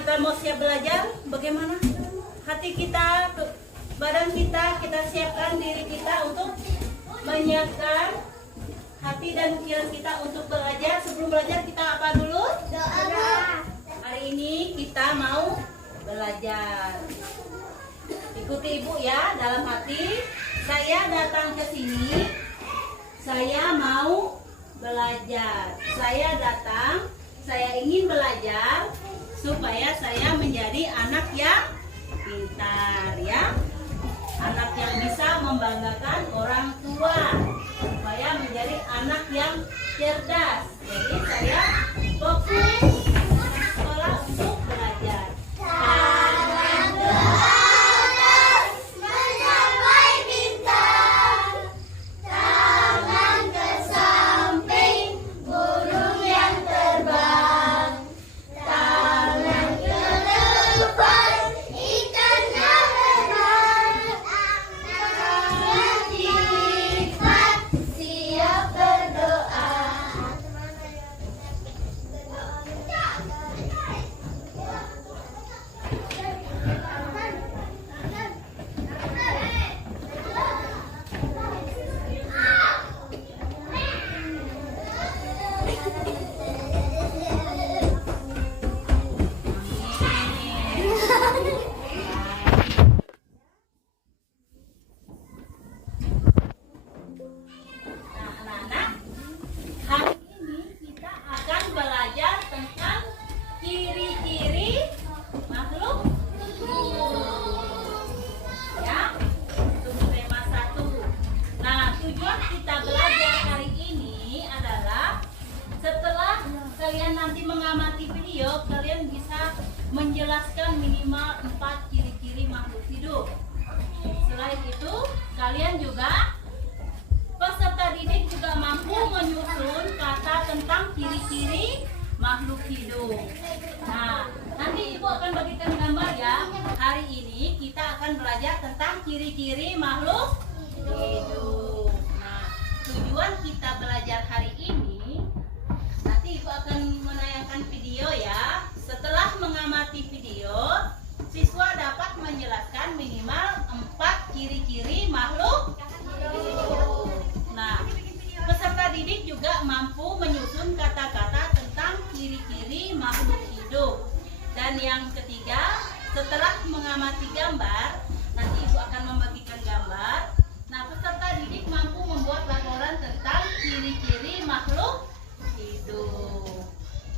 kita mau siap belajar, bagaimana? Hati kita, badan kita siapkan diri kita untuk menyiapkan hati dan pikiran kita untuk belajar. Sebelum belajar kita apa dulu? Doa. Hari ini kita mau belajar. Ikuti ibu ya dalam hati. Saya datang ke sini. Saya mau belajar. Saya datang. Saya ingin belajar supaya saya menjadi anak yang pintar ya. Anak yang bisa membanggakan orang tua. Supaya menjadi anak yang cerdas. Jadi saya fokus sekolah untuk belajar. Nanti mengamati video, kalian bisa menjelaskan minimal 4 ciri-ciri makhluk hidup. Selain itu, kalian juga peserta didik juga mampu menyusun kata tentang ciri-ciri makhluk hidup. Nah, nanti ibu akan bagikan gambar ya. Hari ini kita akan belajar tentang ciri-ciri makhluk hidup. Nah, tujuan kita belajar hari ini, nanti ibu akan menayangkan video ya. Setelah mengamati video, siswa dapat menjelaskan minimal 4 ciri-ciri makhluk hidup. Nah, peserta didik juga mampu menyusun kata-kata tentang ciri-ciri makhluk hidup. Dan yang ketiga, setelah mengamati gambar, nanti ibu akan membagikan gambar. Nah, peserta didik mampu membuat laporan tentang ciri-ciri makhluk hidup.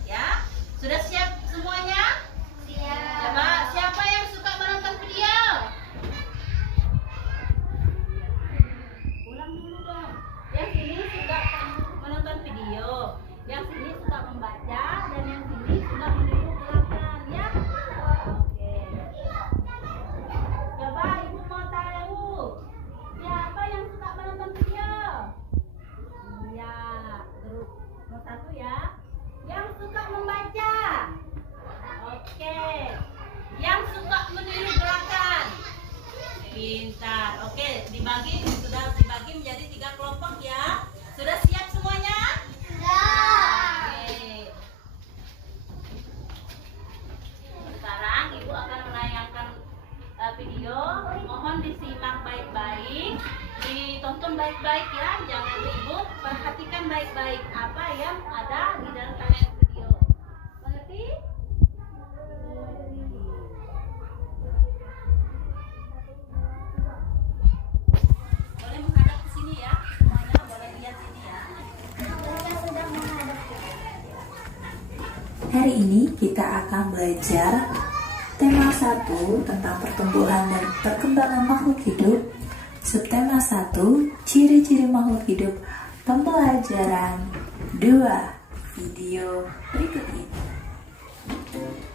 Ya, sudah siap semuanya? Siap. Coba, siapa yang suka menonton video? Ulang dulu dong. Yang sini suka menonton video, yang sini suka membaca, dan yang sini suka meniru gerakan ya. Oke. Coba ibu mau tahu siapa yang suka menonton video? Iya, terus nomor 1 ya. Yang suka membaca. Oke. Yang suka meniru gerakan. Pintar. Oke, sudah dibagi menjadi 3 kelompok ya. Sudah siap semuanya? Oke. Sekarang ibu akan menayangkan video. Mohon disimak baik-baik, ditonton baik-baik ya. Jangan ribut, perhatikan baik-baik apa yang ada di dalam tayangan video. Mengerti? Boleh menghadap ke sini ya. Semuanya boleh lihat sini ya. Hari ini kita akan belajar tema 1 tentang pertumbuhan dan perkembangan makhluk hidup. Subtema 1, ciri-ciri makhluk hidup. Pembelajaran 2, video berikut ini.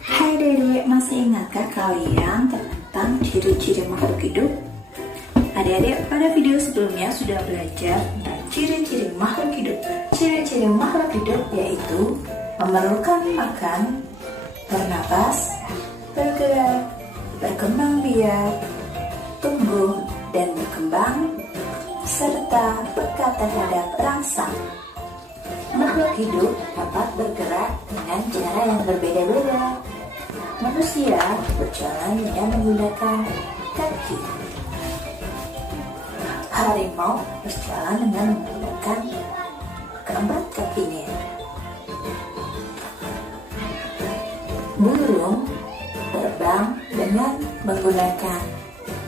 Hai Dedek, masih ingatkah kalian tentang ciri-ciri makhluk hidup? Adik-adik pada video sebelumnya sudah belajar tentang ciri-ciri makhluk hidup. Ciri-ciri makhluk hidup yaitu memerlukan makan, bernapas, bergerak, berkembang biak, tumbuh dan berkembang, serta peka terhadap rangsang. Makhluk hidup dapat bergerak dengan cara yang berbeda-beda. Manusia berjalan dengan menggunakan kaki. Harimau berjalan dengan menggunakan keempat kakinya. Burung terbang dengan menggunakan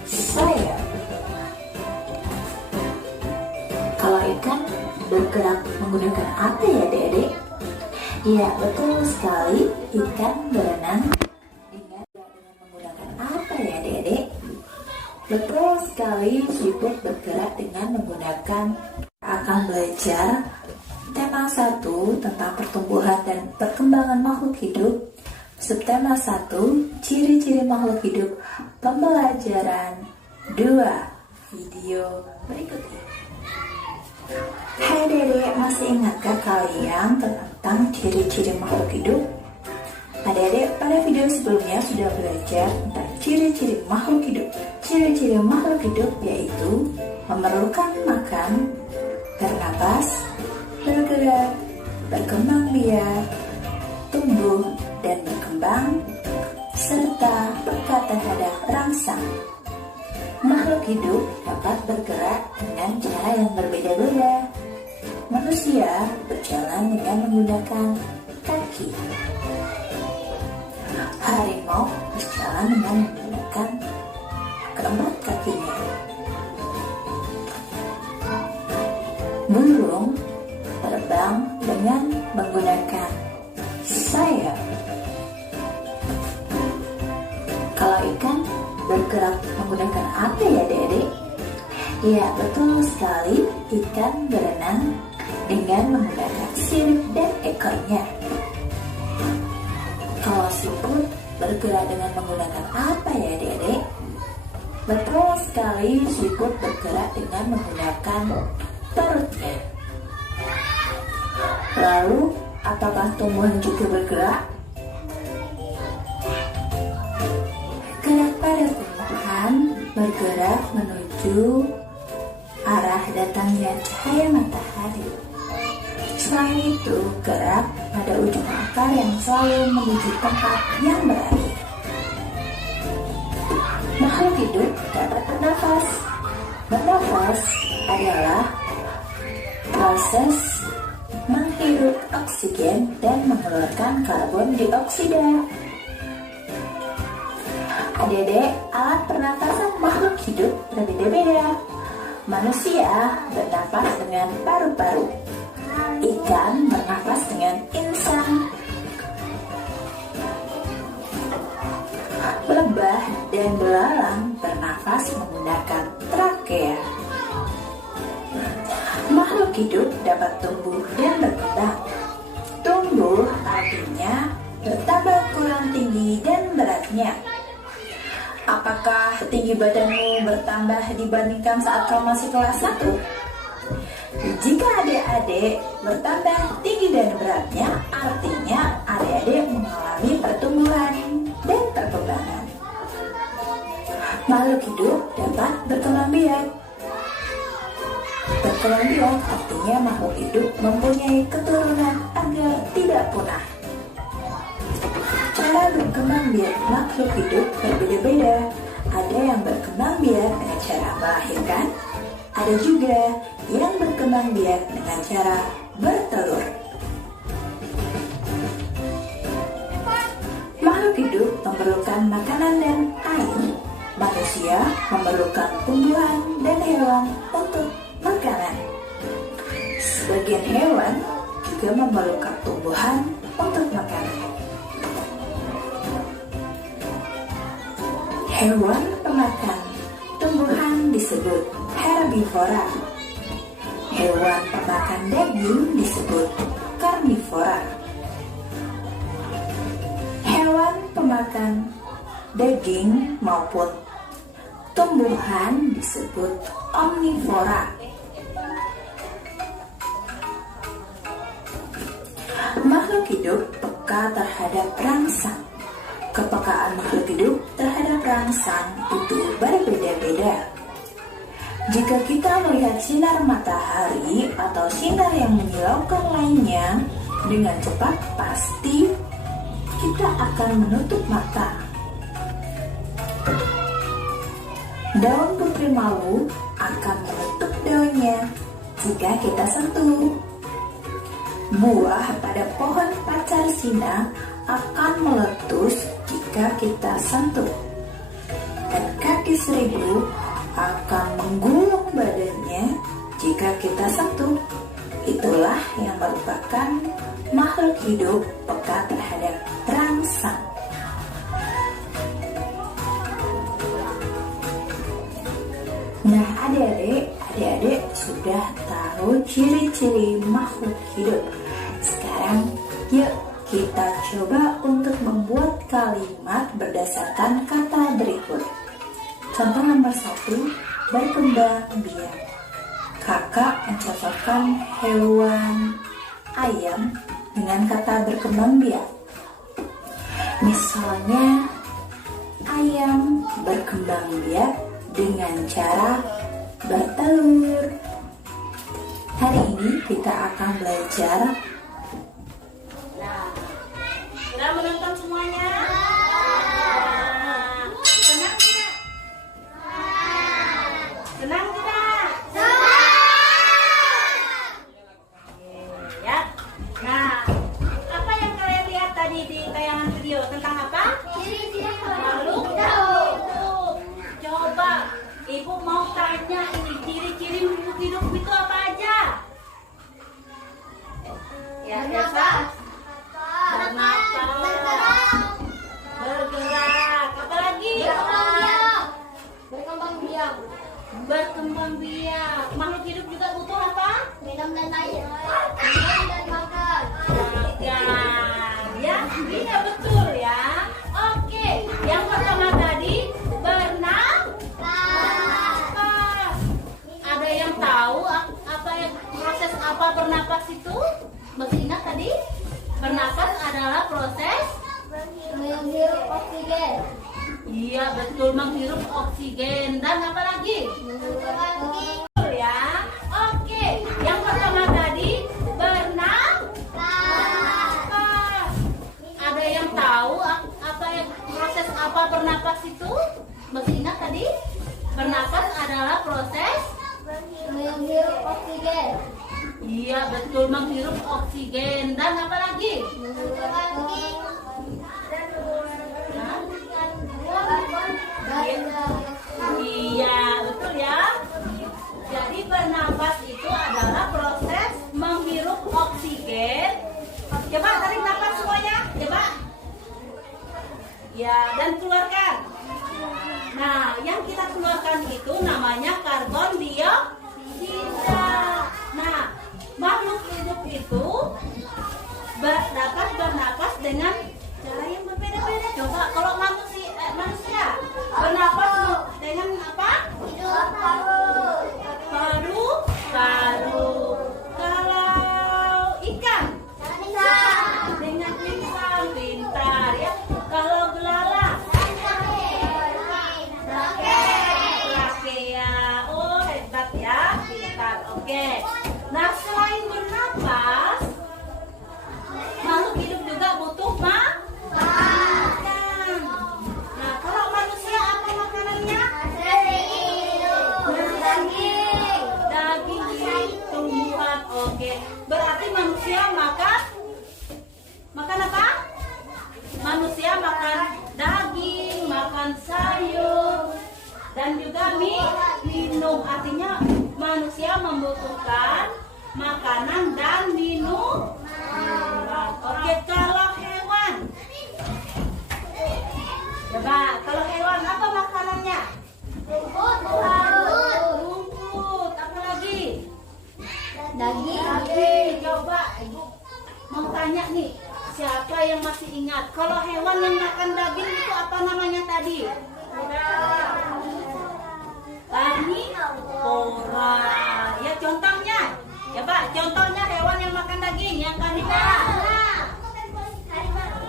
sayap. Kalau ikan bergerak menggunakan apa ya, Dek? Ya, betul sekali. Ikan berenang dengan menggunakan apa ya, Dek? Betul sekali. Siput bergerak dengan menggunakan. Akan belajar tema 1 tentang pertumbuhan dan perkembangan makhluk hidup. Subtema 1, ciri-ciri makhluk hidup. Pembelajaran 2, video berikut ini. Hai Dedek, masih ingatkah kalian tentang ciri-ciri makhluk hidup? Adik-adik, pada video sebelumnya sudah belajar tentang ciri-ciri makhluk hidup. Ciri-ciri makhluk hidup yaitu memerlukan makan, bernapas, bergerak, berkembang biak, tumbuh dan berkembang, serta peka terhadap rangsang. Makhluk hidup dapat bergerak dengan cara yang berbeda-beda. Manusia berjalan dengan menggunakan kaki. Harimau berjalan dengan menggunakan keempat kakinya. Burung terbang dengan menggunakan sayap. Kalau ikan bergerak menggunakan apa ya, Dedek? Ya, betul sekali. Ikan berenang dengan menggunakan sirip dan ekornya. Kalau siput bergerak dengan menggunakan apa ya, Dedek? Betul sekali. Siput bergerak dengan menggunakan perutnya. Lalu, apakah tumbuhan juga bergerak? Gerak pada tumbuhan bergerak menuju arah datangnya cahaya matahari. Selain itu, gerak pada ujung akar yang selalu menuju tempat yang berakhir. Makhluk hidup dapat bernafas. Bernafas adalah proses menghirup oksigen dan mengeluarkan karbon dioksida. Adik-adik, alat pernafasan makhluk hidup berbeda-beda. Manusia bernafas dengan paru-paru. Ikan bernafas dengan insang. Lebah dan belalang bernafas menggunakan trakea. Makhluk hidup dapat tumbuh dan berkembang. Tumbuh artinya bertambah kurang tinggi dan beratnya. Apakah tinggi badanmu bertambah dibandingkan saat kau masih kelas 1? Jika adik-adik bertambah tinggi dan beratnya, artinya adik-adik mengalami pertumbuhan dan perkembangan. Makhluk hidup dapat berkembang biak. Berkembang biak artinya makhluk hidup mempunyai keturunan agar tidak punah. Cara berkembang biak makhluk hidup berbeda-beda. Ada yang berkembang biak dengan cara melahirkan, ada juga yang berkembang biak dengan cara bertelur. Makhluk hidup memerlukan makanan dan air. Manusia memerlukan tumbuhan dan hewan untuk makanan. Sebagian hewan juga memerlukan tumbuhan untuk makanan. Hewan pemakan tumbuhan disebut herbivora. Hewan pemakan daging disebut karnivora. Hewan pemakan daging maupun tumbuhan disebut omnivora. Makhluk hidup peka terhadap rangsang. Kepekaan makhluk hidup terhadap rangsang itu berbeda-beda. Jika kita melihat sinar matahari atau sinar yang menyilaukan lainnya dengan cepat, pasti kita akan menutup mata. Daun putri malu akan menutup daunnya jika kita sentuh. Buah pada pohon pacar Cina akan meletus jika kita sentuh. Dan kaki seribu akan menggulung badannya jika kita sentuh. Itulah yang merupakan makhluk hidup peka terhadap terangsang. Nah, adik-adik sudah tahu ciri-ciri makhluk hidup. Sekarang yuk kita coba untuk membuat kalimat berdasarkan kata berikut. Contoh nomor 1, berkembang biak. Kakak mencocokkan hewan ayam dengan kata berkembang biak. Misalnya, ayam berkembang biak dengan cara bertelur. Hari ini kita akan belajar. Nah, sudah menonton semuanya? Senang tidak? Senang tidak? Ya. Nah, apa yang kalian lihat tadi di tayangan video tentang apa? Makhluk hidup. Coba ibu mau tanya ini ciri-ciri makhluk hidup itu apa aja? Ya, Elsa. Bergerak. Apa lagi? Berkembang biak. Makhluk hidup juga butuh apa? Minum dan air. Minum dan makan. Ya, iya betul ya. Oke, yang pertama tadi bernapas. Ada yang tahu apa yang proses apa bernapas itu? Masih ingat tadi? Bernapas adalah proses Menghirup oksigen. iya betul menghirup oksigen dan apa lagi? Betul ya. Oke, yang pertama tadi bernapas. Ada yang tahu apa yang proses apa bernapas itu? Masih ingat tadi? Bernapas adalah proses Menghirup oksigen. iya betul menghirup oksigen dan apa lagi? Iya betul ya. Jadi bernapas itu adalah proses menghirup oksigen. Coba tarik nafas semuanya. Coba. Ya dan keluarkan. Nah yang kita keluarkan itu namanya karbon dioksida. Nah makhluk hidup itu dapat bernapas dengan cara yang berbeda-beda. Coba kalau manusia bernapas dengan apa? Paru. Kalau ikan dengan lisan, pintar ya. Kalau belalang ya. Oh hebat ya, pintar. Oke. Nah selain bernapas, makhluk hidup juga butuh makan. Nah kalau manusia apa makanannya? Daging, tumbuhan. Oke. Berarti manusia makan apa? Manusia makan daging, makan sayur, dan juga minum. Artinya manusia membutuhkan makanan dan minum. Oke, kalau hewan. Coba, kalau hewan apa makanannya? Rumput. Apa lagi? Daging. Coba, ibu mau tanya nih, siapa yang masih ingat? Kalau hewan yang makan daging itu apa namanya tadi? Karnivora. Ya contohnya. Coba contohnya hewan yang makan daging yang karnivora.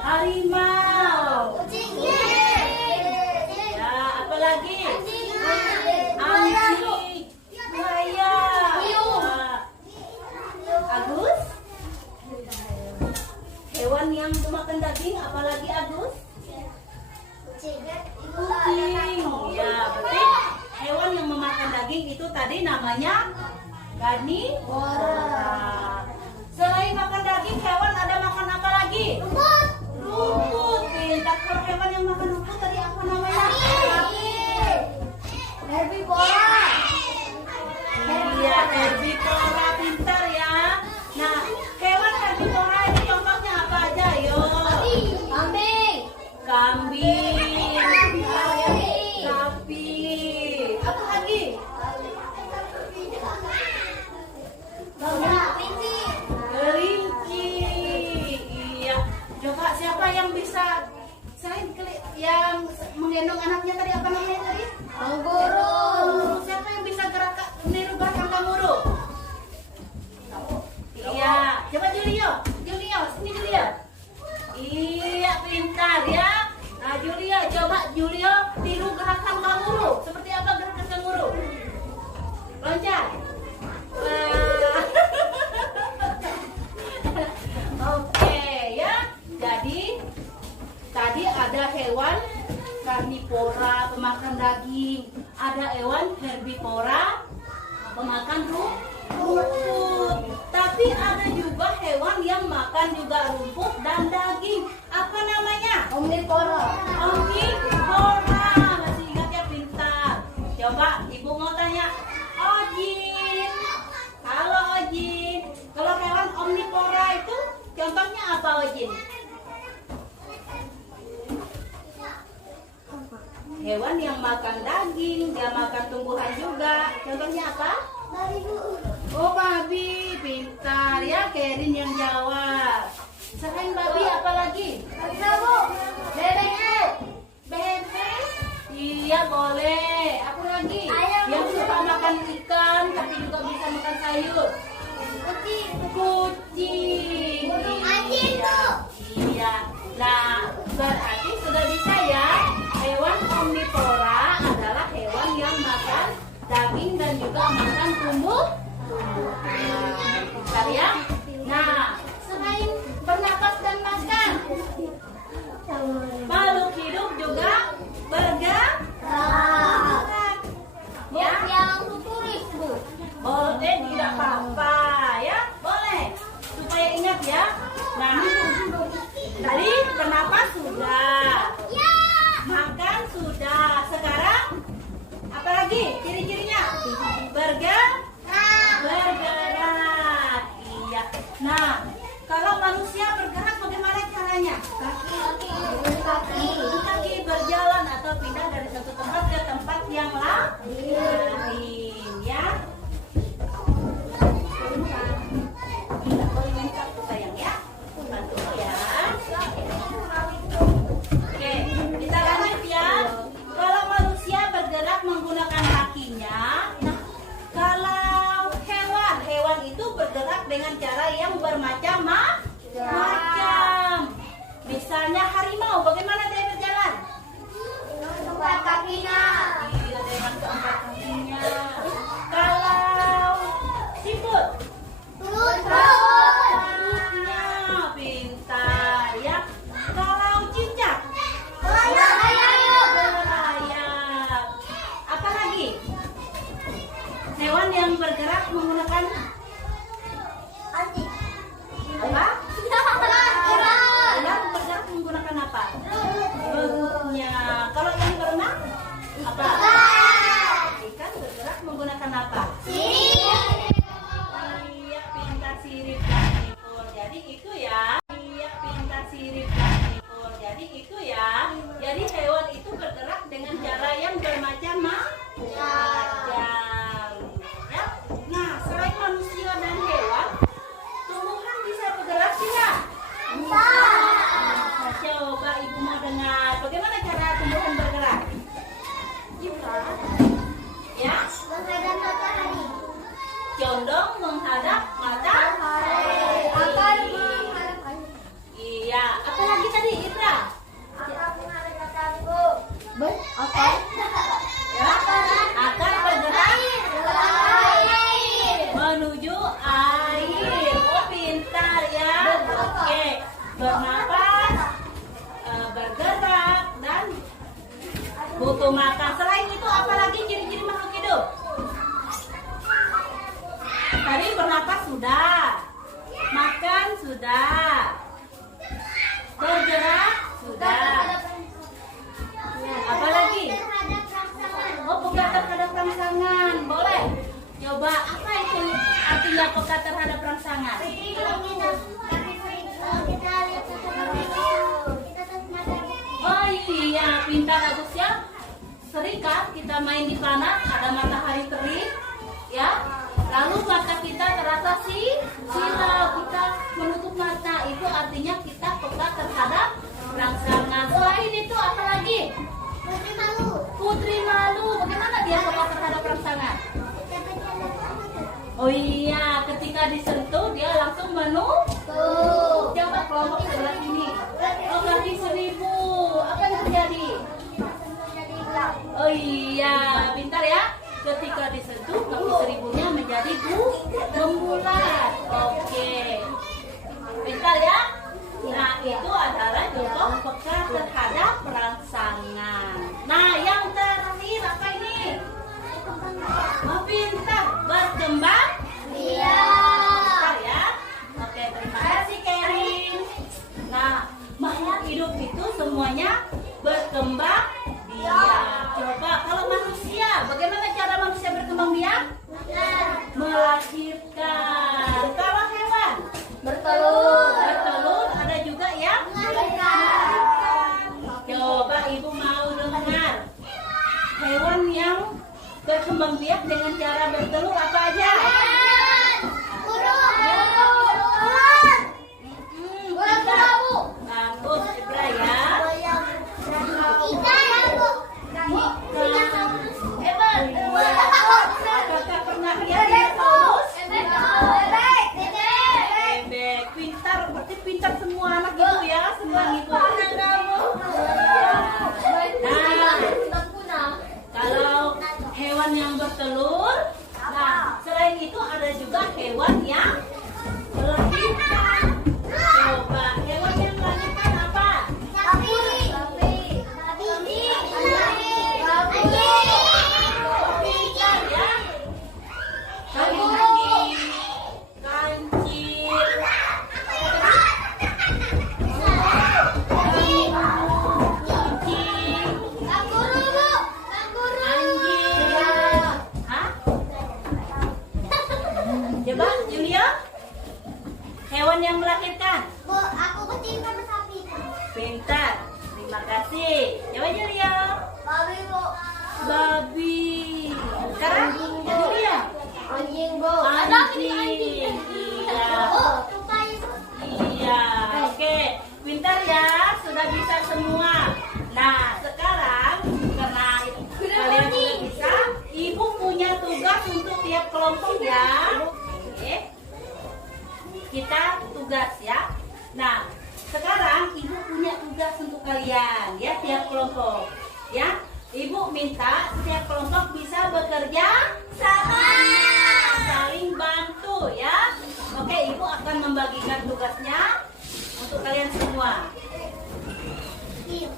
Harimau. Ya, apa lagi? Anjing. Buaya. Agus. Hewan yang makan daging apalagi Kucing. Kucing. Ya, berarti hewan yang memakan daging itu tadi namanya karnivora. Selain makan daging, hewan ada makan apa lagi? Rumput. Rumput. Pintar. Kalau hewan yang makan rumput tadi apa namanya? Herbivora. Iya, herbivora. Pintar ya. Nah, hewan herbivora ini contohnya apa aja? Yo. Kambing. Kambing. Sapi. Apa lagi? Kelinci. Iya. Coba siapa yang bisa yang menggendong anaknya tadi apa namanya tadi? Kanguru. Siapa yang bisa meniru gerakan kanguru? Iya. Coba Julio. Julio, sini Julio. Iya, pintar ya. Nah, Julio, coba Julio tiru gerakan kanguru. Seperti apa gerakan kanguru? Loncat. Wah. Oke ya. Jadi tadi ada hewan karnivora pemakan daging, ada hewan herbivora pemakan rumput. Tapi ada juga hewan yang makan juga rumput dan daging. Apa namanya? Omnivora. Omnivora. Masih ingat ya, pintar. Coba ibu mau tanya Ojin. Halo Ojin. Kalau hewan omnivora itu contohnya apa Ojin? Hewan yang makan daging, dia makan tumbuhan juga. Contohnya apa? Oh, babi. Pintar ya, Kerin yang jawab. Selain babi apa lagi? Bebek. Bebek? Iya, boleh. Apa lagi? Ayam. Yang suka makan ikan tapi juga bisa makan sayur. Kucing. Kucing. Burung anjing tuh. Iya. Nah, berarti sudah bisa ya. Hewan omnivora adalah hewan yang makan daging dan juga makan tumbuhan. Bentar ya. Nah, selain bernapas dan makan, makhluk hidup juga bergerak. Ya, Yang futuris, Bu. boleh tidak apa-apa ya, boleh. Supaya ingat ya. Nah, tadi bernapas sudah, makan sudah. Sekarang apa lagi ciri-cirinya? Bergerak. Iya. Nah, kalau manusia bergerak bagaimana caranya? Kaki berjalan atau pindah dari satu tempat ke tempat yang lain, ya. Tidak boleh main kartu sayang ya. Bantu ya. Oke, kita lanjut ya. Kalau manusia bergerak menggunakan kakinya, nah kalau hewan itu bergerak dengan cara yang bermacam-macam. Misalnya harimau, bagaimana dia berjalan? Empat kakinya. Iya, dengan keempat kakinya. Kalau siput, perutnya pintar ya. Kalau cicak, berlayar. Apa lagi? Hewan yang bergerak menggunakan apa? Ular bergerak menggunakan apa? Perutnya. Kalau yang berenang apa? Ikan bergerak menggunakan apa? Iya, pintar sirip dan ekor. Jadi itu ya. Iya, pintar sirip dan ekor. Jadi itu ya. Jadi hewan itu bergerak dengan cara yang bermacam-macam. Ya. Nah, selain manusia dan hewan, tumbuhan bisa bergerak tidak? Bisa. Nah, coba ibu mau dengar bagaimana cara tumbuhan bergerak? Ya, Menghadap matahari. condong menghadap matahari. Akan menghadap. Iya, apa lagi tadi Indra? Akan menghadap matahari, Bu. Apa? Ya, akan bergerak menuju air. Oh, pintar ya. Oke, bernapas, bergerak dan butuh makan. Selain itu apa lagi ciri-ciri makhluk hidup? Tadi bernapas sudah, makan sudah, bergerak sudah. Apa lagi? Terhadap rangsangan. Oh, peka terhadap rangsangan. Boleh. Coba apa itu artinya peka terhadap rangsangan? Kita lihat kita sadar. Oh iya, pintar Agus ya. Sering kan kita main di tanah, ada matahari terik, ya. Lalu mata kita terasa silau, kita menutup mata, itu artinya kita peka terhadap rangsangan. Selain itu apa lagi? Putri malu. Putri malu, bagaimana dia peka terhadap rangsangan? Oh iya, ketika disentuh dia langsung Tuh. Coba kelompok sebelah sini. Oh, kaki 1000. Apa yang terjadi? Oh iya, pintar ya. Ketika disentuh kaki 1000-nya menjadi bulat. Oke. Pintar ya. Nah, itu adalah contoh peka terhadap rangsangan. Nah, yang terakhir apa ini? Oh, pintar, berkembang. Iya. Pintar ya. Oke, terima kasih Kevin. Nah, makhluk hidup itu semuanya berkembang biak. Coba kalau manusia, bagaimana cara manusia berkembang biak? Melahirkan. Kalau hewan Bertelur. bertelur, ada juga yang Coba ibu mau dengar hewan yang berkembang biak dengan cara bertelur apa aja? Bagus Ibra ya. Apakah pernah lihat dinosaurus? Bebek, pintar, berarti pintar semua anak itu ya, semua itu. Nah, kalau hewan yang bertelur, nah selain itu ada juga hewan yang melahirkan. Coba hewan yang melahirkan apa? Ya, kancil, anjing. Hah? Coba Julia, hewan yang melahirkan. Aku kucing sama sapi. Pintar, terima kasih. Coba Julia. Babi, Bu. Babi. Sekarang Julia. Anjing, Bu. Anjing. Iya. Oh, tupai, Bu. Iya. Oke, pintar ya. Sudah bisa semua. Nah, sekarang karena kalian sudah bisa, ibu punya tugas untuk tiap kelompok ya. Oke. Kita tugas ya. Nah, sekarang ibu punya tugas untuk kalian ya, tiap kelompok. Ya, ibu minta setiap kelompok bisa bekerja sama, saling bantu ya. Oke, ibu akan membagikan tugasnya untuk kalian semua. Ya.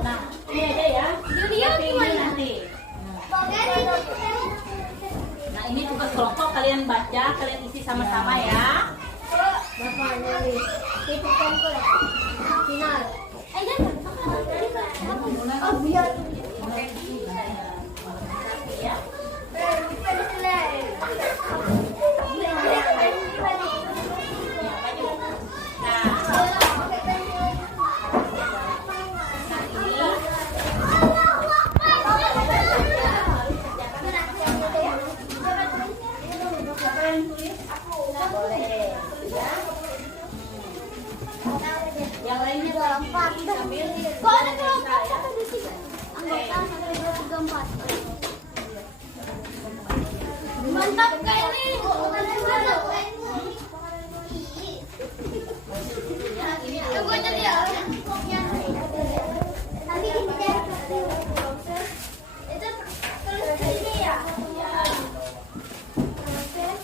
Nah, ini aja ya. Tapi ini nanti. Nah, ini tugas kelompok, kalian baca, kalian isi sama-sama ya. Final. Ya. Siapa yang tulis? Boleh. Ya. Yang lainnya sambil Kok ada kelompok ya. di sini? Anggota 1, 2, 3, 4. Mantap kak ini. Tunggu aja dia. Nanti gini deh. Itu tulis di sini ya. Proses.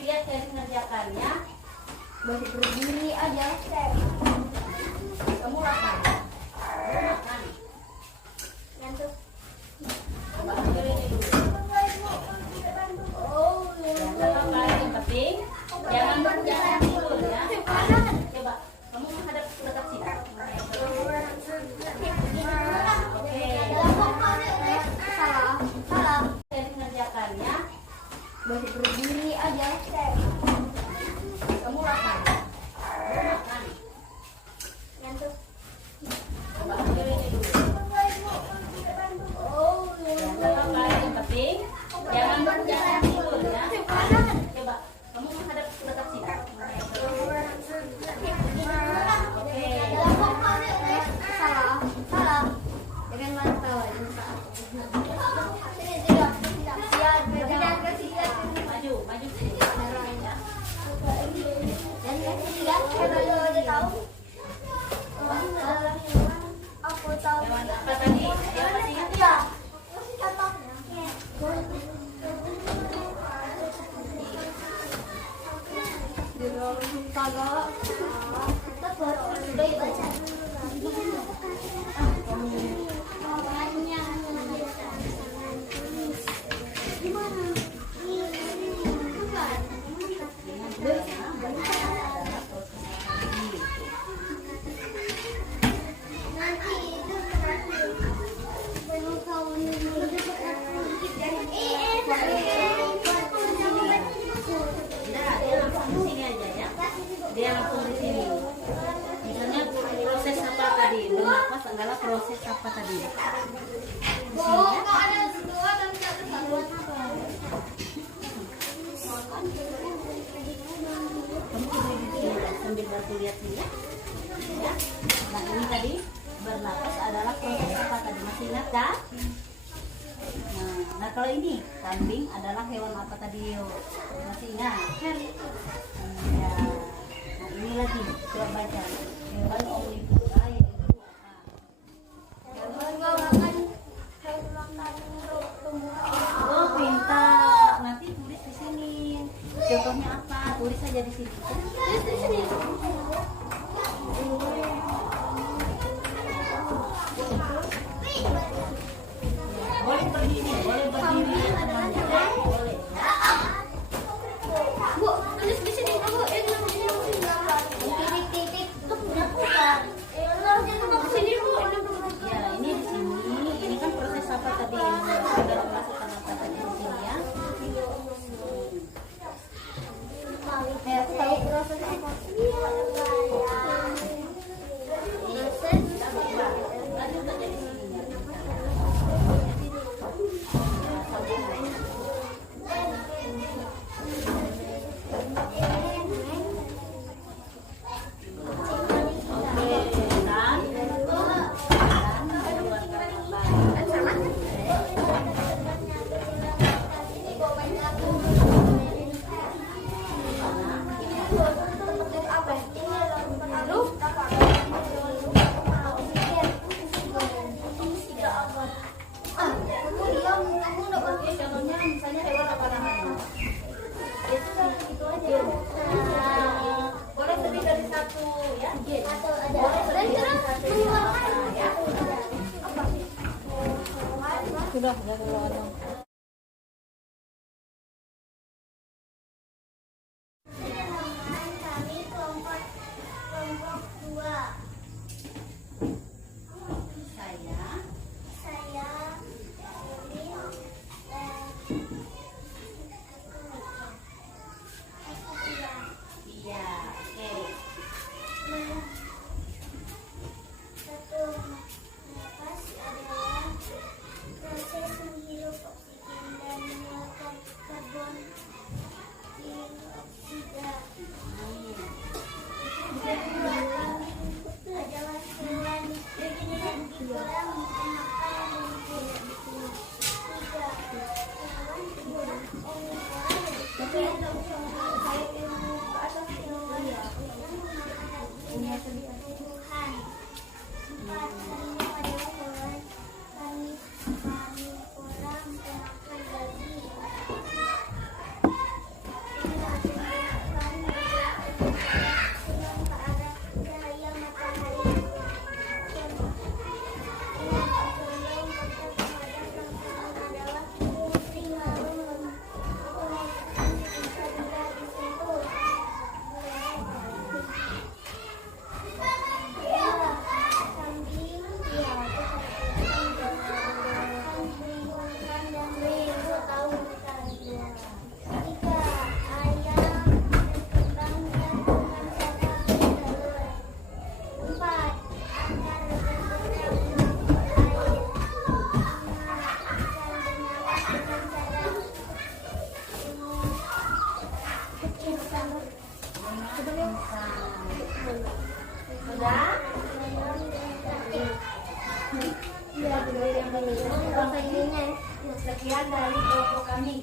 dilihat dari mengerjakannya. Baru berdiri aja. Kamu makan. Kamu makan. Ngantuk. Coba ambil ini dulu. Oh, Jangan apa-apa, yang penting jangan tidur ya. Coba kamu menghadap dekat sini. Oke. Salah. Salah. Dari mengerjakannya. Baru berdiri aja. Kamu makan. Kamu makan. Ngantuk. Coba ambil ini dulu. Oh, Jangan apa-apa, yang penting jangan tidur ya. Coba kamu menghadap dekat sini. Oke. salah. Salah. Jangan mantau. Maju sini. Ya. Dan kasih kan kalau dia tahu. Aku tahu. Hewan apa tadi? Dia masih ingat Ya. ya? Di ruang kagak. Baik baca. Gimana? Nanti itu baru tahu Tidak, dia langsung di sini aja ya. Dia langsung di sini. Misalnya proses apa tadi? Bernapas adalah proses apa tadi? Oh, kok ada dua dan satu satu. Kamu coba di sini ya, sambil bantu lihat sini ya. Ya. Nah ini tadi bernapas adalah proses apa tadi? Masih ingat kan? Nah kalau ini kambing adalah hewan apa tadi? Yuk? Masih ingat? Ya. Nah ini lagi coba baca hewan omnivora yaitu oh pintar. Nanti tulis di sini. Contohnya apa? Tulis saja di sini. Boleh berdiri, boleh berdiri semuanya. Boleh. Bu, tulis di sini Bu. Titik-titik itu punya bukan. Harusnya tuh ke sini Bu. Ya ini di sini. Ini kan proses apa tadi? Sudah memasukkan apa tadi di sini ya? Aku tahu proses apa. Lanjut saja di sini. Contohnya misalnya hewan apa namanya? Itu aja. Boleh lebih dari satu ya? Boleh lebih dari satu ya? Sudah keluar. Kami kelompok 2. Saya Erin dan aku Tia. Iya, oke. Satu nafas adalah proses menghirup Sudah? Sekian dari kelompok kami.